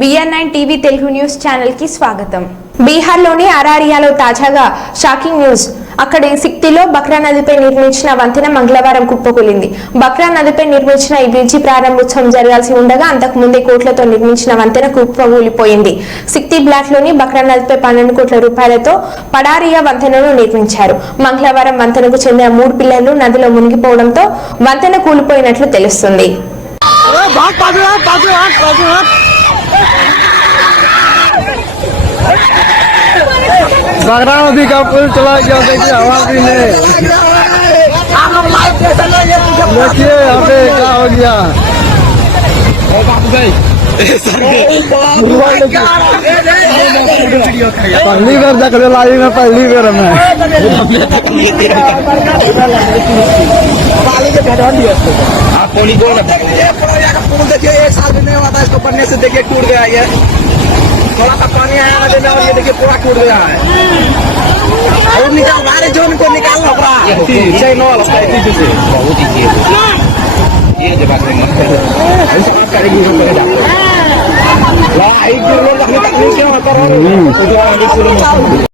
BR nine TV Telugu news ఛానల్కి స్వాగతం. బీహార్లోని అరారియాలో తాజాగా షాకింగ్ న్యూస్. అక్కడి సిక్తిలో బక్రా నదిపై నిర్మించిన వంతెన మంగళవారం కుప్పకూలింది. బక్రా నదిపై నిర్మించిన ఈ బ్రిడ్జి ప్రారంభోత్సవం జరగాల్సి ఉండగా అంతకు ముందే కోట్లతో నిర్మించిన వంతెన కుప్పకూలిపోయింది. సిక్తి బ్లాక్లోని బక్రా నదిపై పన్నెండు కోట్ల రూపాయలతో పడారియా వంతెనను నిర్మించారు. మంగళవారం వంతెనకు చెందిన మూడు పిల్లలు నదిలో మునిగిపోవడంతో వంతెన కూలిపోయినట్లు తెలుస్తుంది. बगरा नदी का पुल चला गया देखिए हवा भी नहीं देखिए यहाँ पे क्या हो गया। पहली बार देख रहे लाइव में पहली बार हमें। आप पोली बोल देखिए एक साल भी नहीं हुआ था इसको बनने से देखिए टूट गया ये। थोड़ा सा पानी आया नदी में और ये देखिए पूरा टूट गया है और निकाल बाहर जोन को निकालना पड़ा सही नो लगता है इसी से बहुत ही ये ये जब बात में ऐसे बात करेगी हम करेगा ला एक किलो रखने तक नहीं क्या होता है